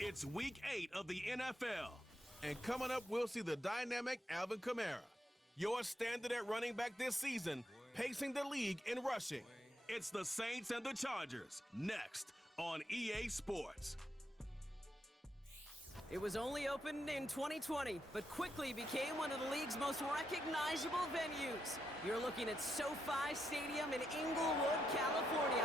It's Week 8 of the NFL. And coming up, we'll see the dynamic Alvin Kamara, your standard at running back this season, pacing the league in rushing. It's the Saints and the Chargers, next on EA Sports. It was only opened in 2020, but quickly became one of the league's most recognizable venues. You're looking at SoFi Stadium in Inglewood, California.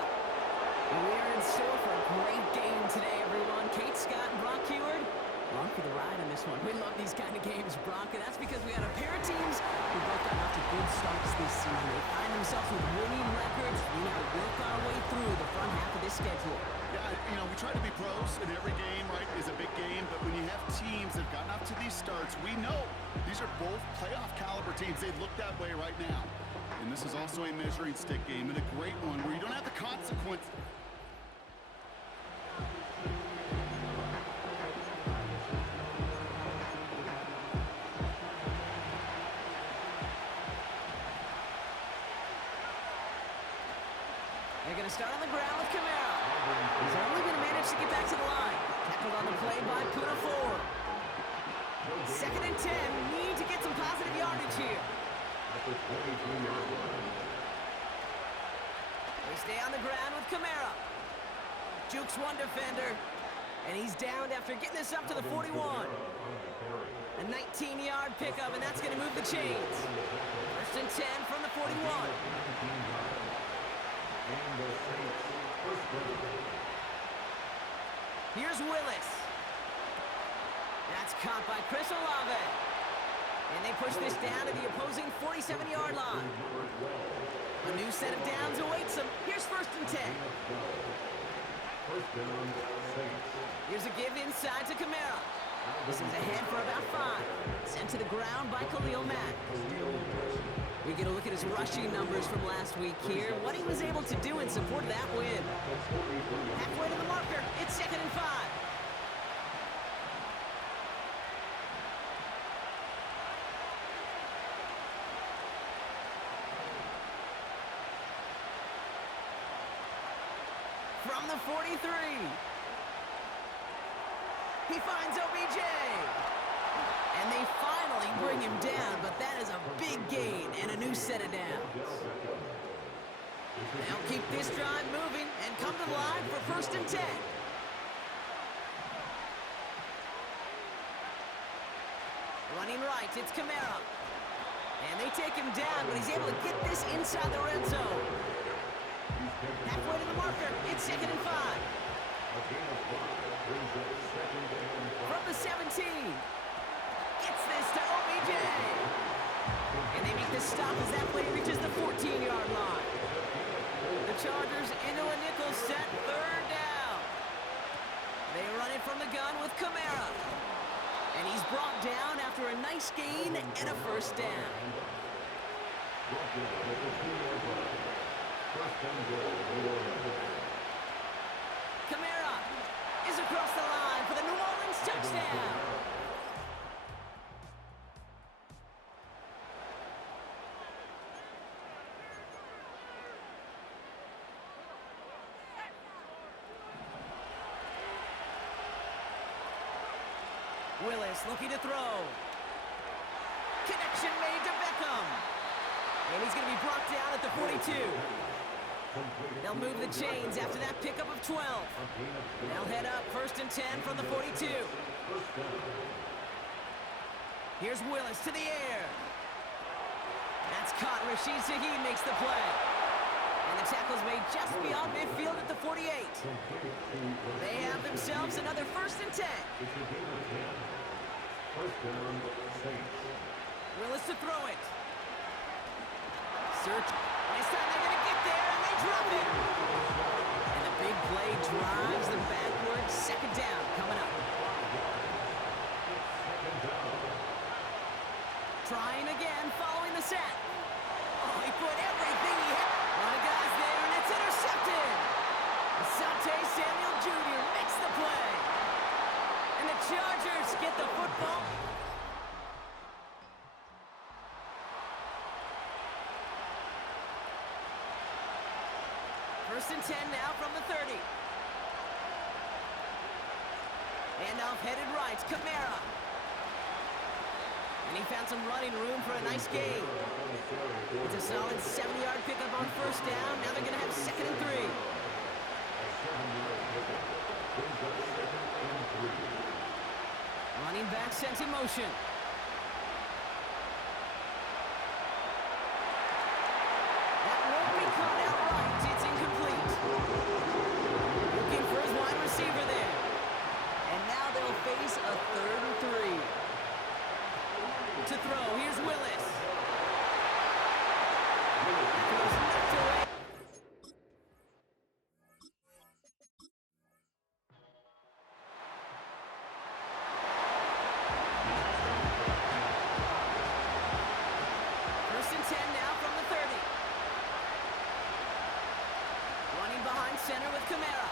We are in store for a great game today, everyone. Kate Scott and Brock Heward, along for the ride in this one. We love these kind of games, Brock, and that's because we got a pair of teams who both got off to good starts this season. They find themselves with winning records. We now work our way through the front half of this schedule. Yeah, we try to be pros, and every game, right, is a big game, but when you have teams that have gotten off to these starts, we know these are both playoff caliber teams. They look that way right now. And this is also a measuring stick game, and a great one where you don't have the consequence. They're going to start on the ground with Kamara. He's only going to manage to get back to the line. Tackled on the play by Puna Ford. 2nd and 10. Need to get some positive yardage here. They stay on the ground with Kamara. Jukes one defender. And he's downed after getting this up to the 41. A 19-yard pickup, and that's going to move the chains. 1st and 10 from the 41. Here's Willis. That's caught by Chris Olave. And they push this down to the opposing 47-yard line. A new set of downs awaits them. Here's 1st and 10. Here's a give inside to Kamara. This is ahead for about 5. Sent to the ground by Khalil Mack. We get a look at his rushing numbers from last week here. What he was able to do in support of that win. Halfway to the marker. It's 2nd and 5. From the 43. He finds OBJ. And they finally bring him down, but that is a big gain and a new set of downs. They'll keep this drive moving and come to the line for 1st and 10. Running right, it's Kamara. And they take him down, but he's able to get this inside the red zone. Halfway to the marker, it's 2nd and 5. From the 17. Gets this to OBJ. And they make the stop as that play reaches the 14-yard line. The Chargers into a nickel set, 3rd down. They run it from the gun with Kamara. And he's brought down after a nice gain and a 1st down. Kamara is across the line for the New Orleans touchdown. Willis looking to throw. Connection made to Beckham. And he's going to be brought down at the 42. They'll move the chains after that pickup of 12. They'll head up 1st and 10 from the 42. Here's Willis to the air. That's caught. Rashid Shaheed makes the play. And the tackle's made just beyond midfield at the 48. They have themselves another 1st and 10. Willis to throw it. Search. This time they're going to get there, and they drop it. And the big play drives them backwards. 2nd down coming up. Trying again following the sack. Oh, he put everything he had. A lot of guys there, and it's intercepted. Asante Samuel Jr. makes the play. And the Chargers get the football. First and 10 now from the 30. Handoff headed right, Kamara. And he found some running room for a nice gain. It's a solid 70-yard pickup on first down. Now they're going to have 2nd and 3. Running back sent in motion. That won't be caught outright. It's incomplete. Looking for his wide receiver there. And now they'll face a 3rd and 3. To throw, here's Willis. Throws knocked away. First and 10 now from the 30. Running behind center with Kamara.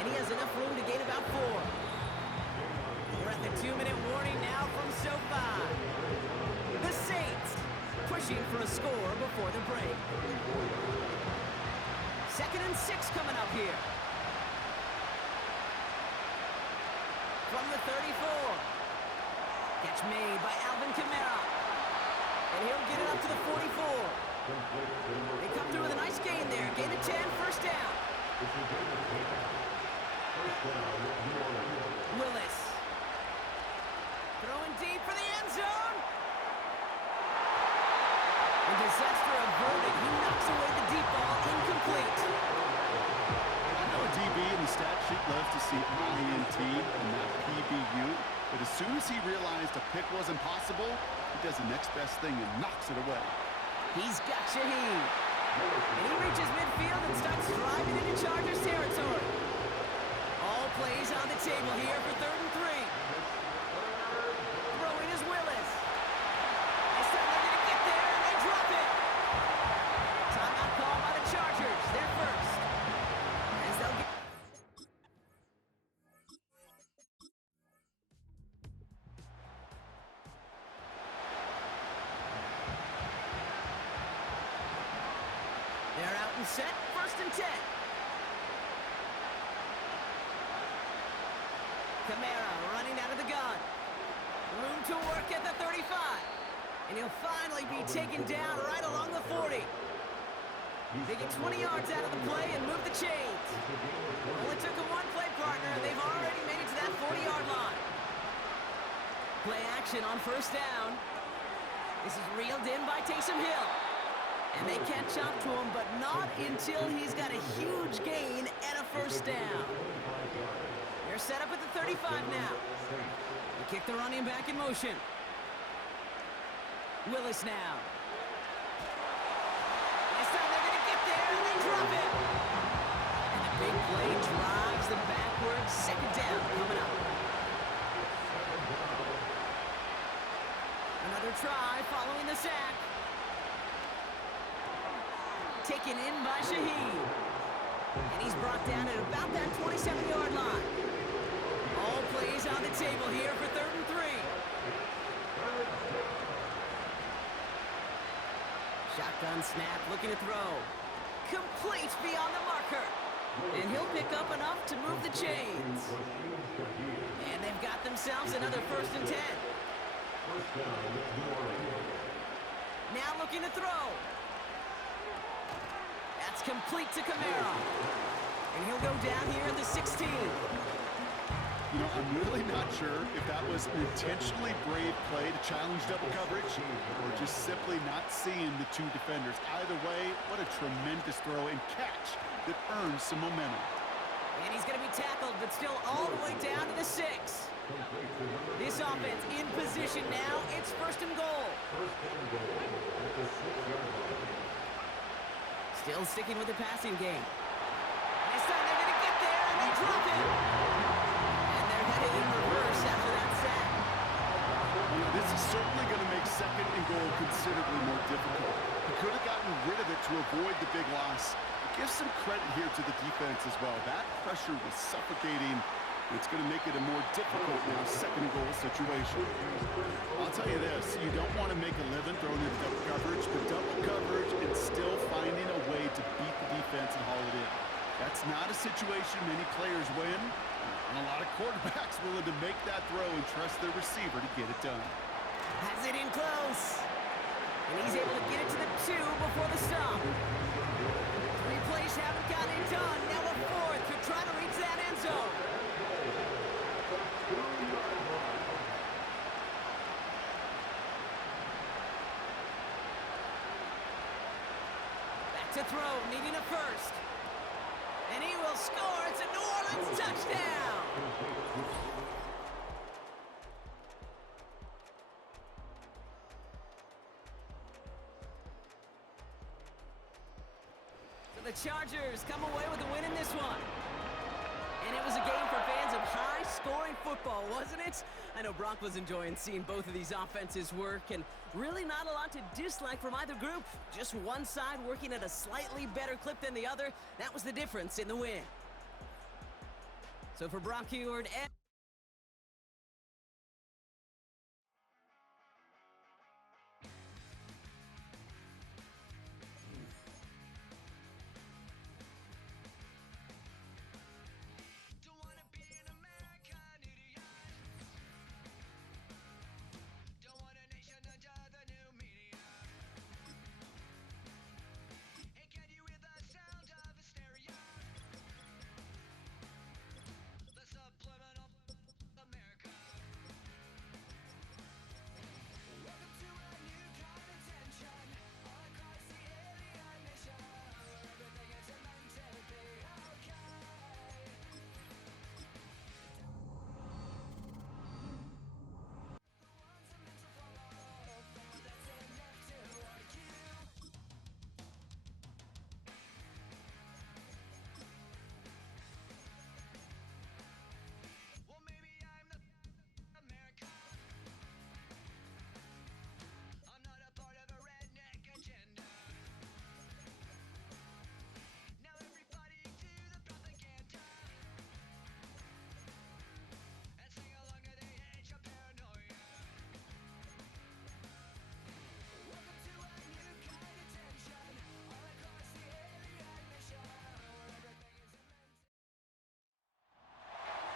And he has enough room to gain about 4. We're at the 2-minute warning now from SoFi. The Saints pushing for a score before the break. 2nd and 6 coming up here. From the 34. Catch made by Alvin Kamara. And he'll get it up to the 44. They come through with a nice gain there. Gain of 10, first down. Willis. Throwing deep for the end zone. And disaster averted. He knocks away the deep ball. Incomplete. I know a DB in the stat sheet loves to see INT and not PBU, but as soon as he realized a pick wasn't possible, he does the next best thing and knocks it away. He's got Shaheed. And he reaches midfield and starts driving into Chargers territory. All plays on the table here for 3rd and 3. Throwing is Willis. This time they're going to get there, and they drop it. Timeout call by the Chargers. They're first. As they'll get... They're out and set. 1st and 10. Kamara running out of the gun. Room to work at the 35. And he'll finally be taken down right along the 40. They get 20 yards out of the play and move the chains. Only took a one-play partner, and they've already made it to that 40-yard line. Play action on first down. This is reeled in by Taysom Hill. And they catch up to him, but not until he's got a huge gain and a first down. They're set up at the 35 now. They kick the running back in motion. Willis now. This time they're going to get there, and they drop it. And the big play drives them backwards. 2nd down coming up. Another try following the sack. Taken in by Shaheed. And he's brought down at about that 27-yard line. All plays on the table here for 3rd and 3. Shotgun snap, looking to throw. Complete beyond the marker. And he'll pick up enough to move the chains. And they've got themselves another 1st and 10. Now looking to throw. That's complete to Kamara. And he'll go down here at the 16. You know, I'm really not sure if that was an intentionally brave play to challenge double coverage or just simply not seeing the two defenders. Either way, what a tremendous throw and catch that earns some momentum. And he's going to be tackled, but still all the way down to the 6. This offense in position now. It's 1st and goal. Still sticking with the passing game. This time they're going to get there, and they drop it. And they're headed in reverse after that sack. You know, this is certainly going to make 2nd and goal considerably more difficult. He could have gotten rid of it to avoid the big loss. But give some credit here to the defense as well. That pressure was suffocating. It's going to make it a more difficult now 2nd and goal situation. I'll tell you this, you don't want to make a living throwing into double coverage, but double coverage and still finding a way to beat the defense and haul it in. That's not a situation many players win. And a lot of quarterbacks willing to make that throw and trust their receiver to get it done. Has it in close. And he's able to get it to the 2 before the stop. 3 plays haven't gotten it done. Now a 4th to try to reach that end zone. Back to throw, needing a first. And he will score. It's a New Orleans touchdown. So the Chargers come away with a win in this one. And it was a game for fans of high-scoring football, wasn't it? I know Brock was enjoying seeing both of these offenses work, and really not a lot to dislike from either group. Just one side working at a slightly better clip than the other. That was the difference in the win. So for Brock Heyward and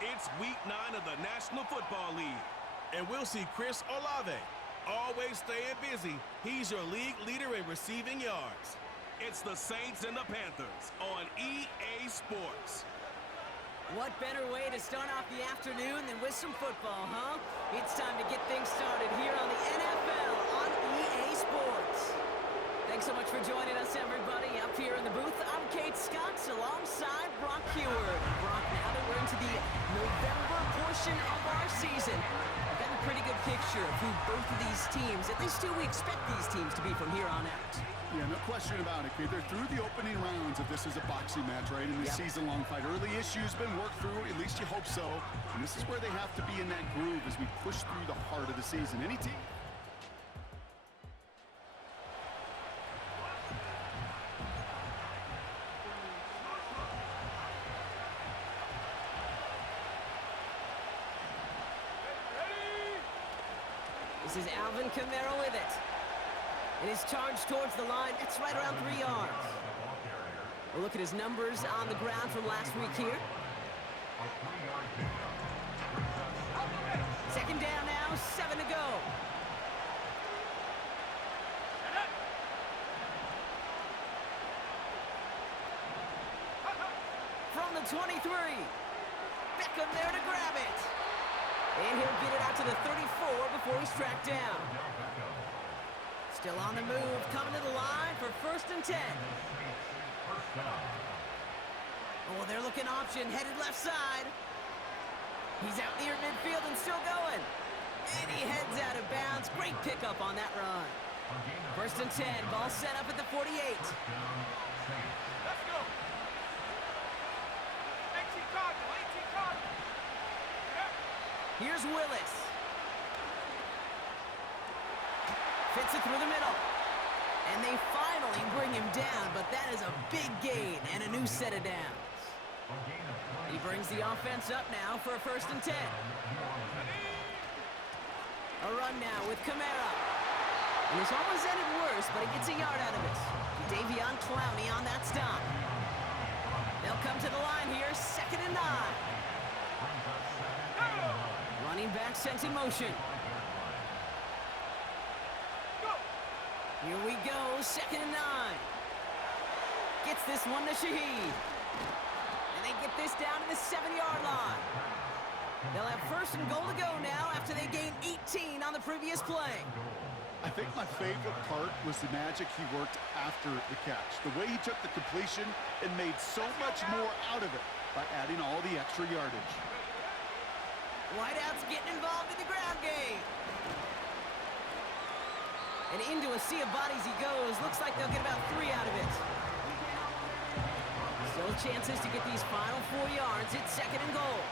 It's week 9 of the National Football League. And we'll see Chris Olave. Always staying busy. He's your league leader in receiving yards. It's the Saints and the Panthers on EA Sports. what better way to start off the afternoon than with some football, huh? It's time to get things started here on the NFL on EA Sports. Thanks so much for joining us, everybody. Up here in the booth, I'm Kate Scotts alongside Brock Heyward. Brock, now that we're into the November portion of our season, I've got a pretty good picture of who both of these teams, at least who we expect these teams to be from here on out. Yeah, no question about it, Kate. They're through the opening rounds if this is a boxing match, right? In this season-long fight. Early issues been worked through, at least you hope so. And this is where they have to be in that groove as we push through the heart of the season. Any team... This is Alvin Kamara with it. And his charge towards the line, it's right around 3 yards. We'll look at his numbers on the ground from last week here. Second down now, 7 to go. From the 23. Beckham there to grab it. And he'll get it out to the 34 before he's tracked down. Still on the move, coming to the line for 1st and 10. Oh, they're looking option, headed left side. He's out near midfield and still going. And he heads out of bounds. Great pickup on that run. 1st and 10, ball set up at the 48. Let's go. 18 Cardinal, 18 Cardinal. Here's Willis. Fits it through the middle. And they finally bring him down, but that is a big gain and a new set of downs. He brings the offense up now for a 1st and 10. A run now with Kamara. And this almost ended worse, but he gets a yard out of it. Davion Clowney on that stop. They'll come to the line here, 2nd and 9. quarterback sent in motion. Here we go, 2nd and 9. Gets this one to Shaheed. And they get this down to the 7-yard line. They'll have 1st and goal to go now after they gained 18 on the previous play. I think my favorite part was the magic he worked after the catch. The way he took the completion and made so much more out of it by adding all the extra yardage. Whiteout's getting involved in the ground game. And into a sea of bodies he goes. Looks like they'll get about 3 out of it. Still chances to get these final 4 yards. It's 2nd and goal.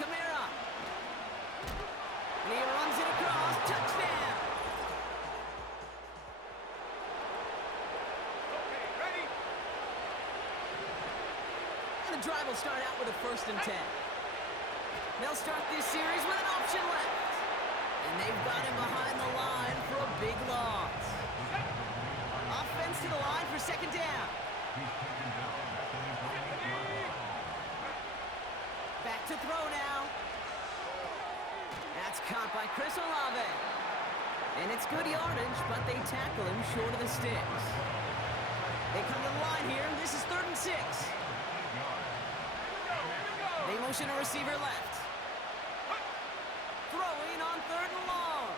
Kamara. And he runs it across. Touchdown. Okay, ready? And the drive will start out with a 1st and 10. They'll start this series with an option left. And they've got him behind the line for a big loss. Offense to the line for 2nd down. Back to throw now. That's caught by Chris Olave. And it's good yardage, but they tackle him short of the sticks. They come to the line here, and this is 3rd and 6. They motion a receiver left. Throwing on 3rd and long.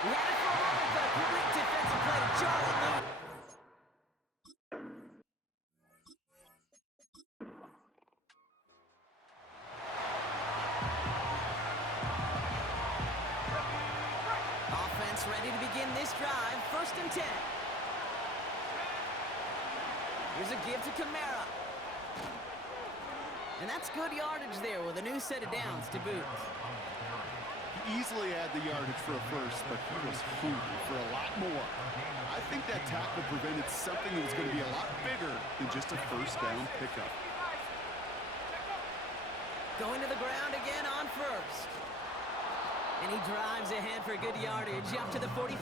He had it for a moment, but a complete defensive play to Charlie Lute. Offense ready to begin this drive. 1st and 10. Here's a give to Kamara. And that's good yardage there with a new set of downs to boot. He easily had the yardage for a first, but he was hungry for a lot more. I think that tackle prevented something that was going to be a lot bigger than just a 1st down pickup. Going to the ground again on 1st. And he drives ahead for good yardage up to the 45.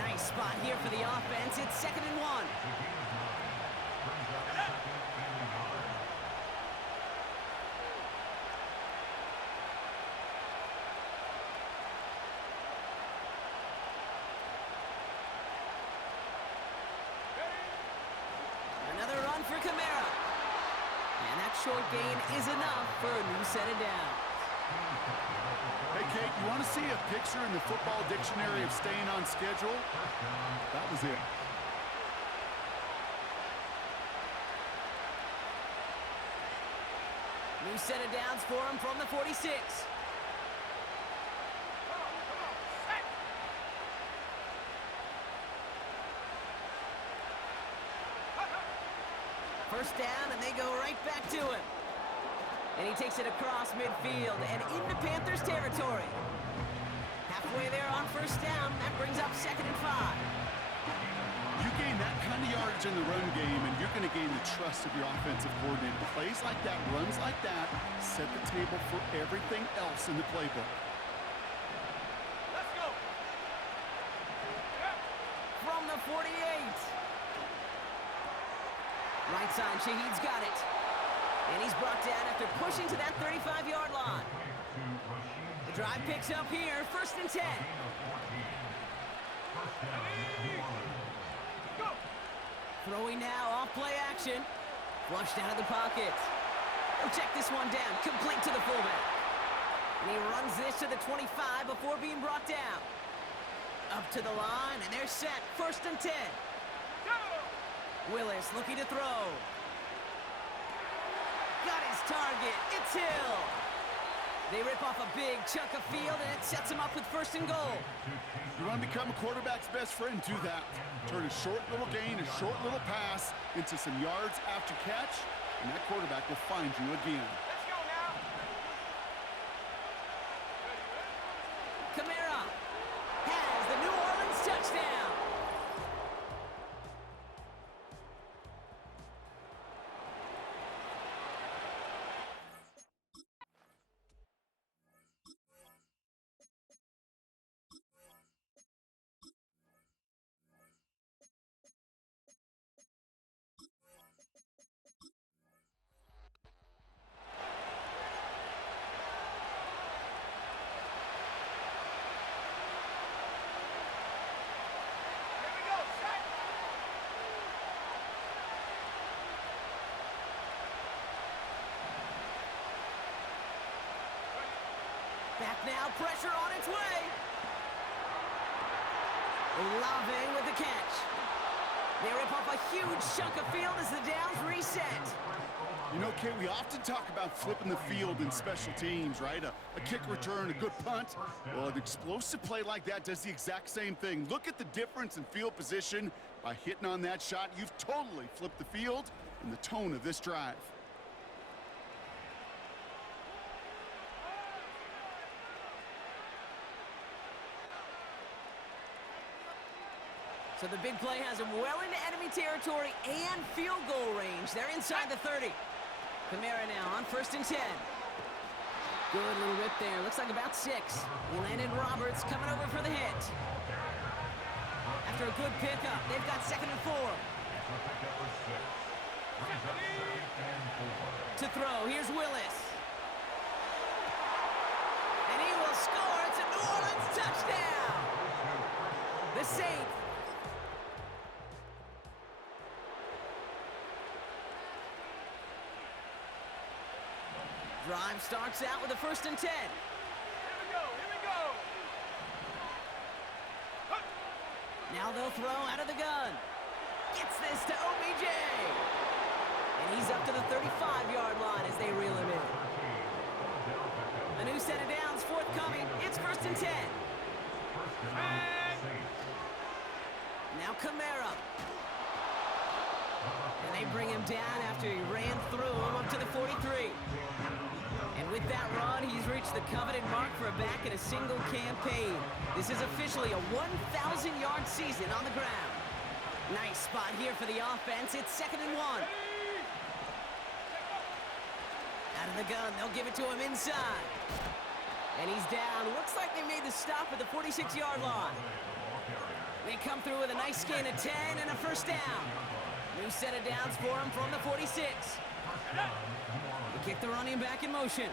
Nice spot here for the offense. It's 2nd and 1. Another run for Kamara. And that short gain is enough for a new set of downs. Hey, Kate, you want to see a picture in the football dictionary of staying on schedule? That was it. New set of downs for him from the 46. First down, and they go right back to him. And he takes it across midfield and into Panthers territory. Halfway there on 1st down, that brings up 2nd and 5. You gain that kind of yardage in the run game, and you're going to gain the trust of your offensive coordinator. Plays like that, runs like that, set the table for everything else in the playbook. Let's go. From the 48. Right side, Shaheed's got it. And he's brought down after pushing to that 35-yard line. The drive picks up here, 1st and 10. Throwing now, off play action. Flushed out of the pocket. He'll check this one down, complete to the fullback. And he runs this to the 25 before being brought down. Up to the line, and they're set, 1st and 10. Willis looking to throw. Got his target. It's Hill. They rip off a big chunk of field, and it sets him up with 1st and goal. You want to become a quarterback's best friend, do that. Turn a short little gain, a short little pass into some yards after catch, and that quarterback will find you again. Let's go now. Kamara has the New Orleans touchdown. Back now, pressure on its way. Olave with the catch. They rip off a huge chunk of field as the downs reset. You know, Kate, we often talk about flipping the field in special teams, right? A kick return, a good punt. Well, an explosive play like that does the exact same thing. Look at the difference in field position. By hitting on that shot, you've totally flipped the field and the tone of this drive. So the big play has them well into enemy territory and field goal range. They're inside the 30. Kamara now on 1st and 10. Good little rip there. Looks like about 6. He landed Roberts coming over for the hit. After a good pickup, they've got 2nd and 4. To throw, here's Willis. And he will score. It's a New Orleans touchdown. The Saints. Drive starts out with a 1st and 10. Here we go, here we go. Now they'll throw out of the gun. Gets this to OBJ. And he's up to the 35-yard line as they reel him in. A new set of downs forthcoming. It's 1st and 10. Now Kamara. And they bring him down after he ran through him up to the 43. And with that run, he's reached the coveted mark for a back in a single campaign. This is officially a 1,000-yard season on the ground. Nice spot here for the offense. It's 2nd and 1. Out of the gun, they'll give it to him inside. And he's down. Looks like they made the stop at the 46-yard line. They come through with a nice gain of 10 and a 1st down. New set of downs for him from the 46. They kick the running back in motion.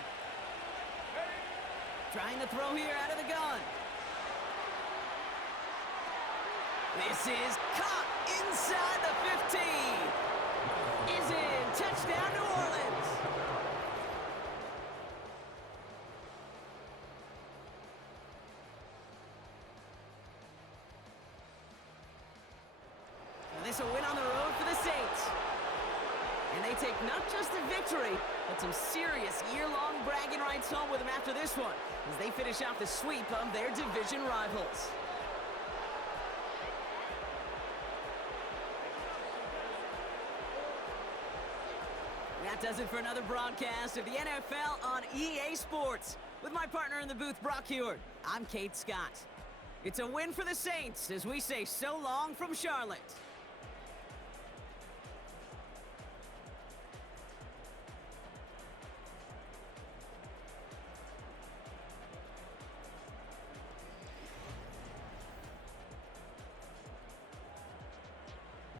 Trying to throw here out of the gun. This is caught inside the 15. Is in. Touchdown, New Orleans. And this a win on the road for the Saints. And they take not just a victory, but some serious year-long bragging rights home with them after this one, as they finish off the sweep of their division rivals. That does it for another broadcast of the NFL on EA Sports. With my partner in the booth, Brock Heward, I'm Kate Scott. It's a win for the Saints as we say so long from Charlotte.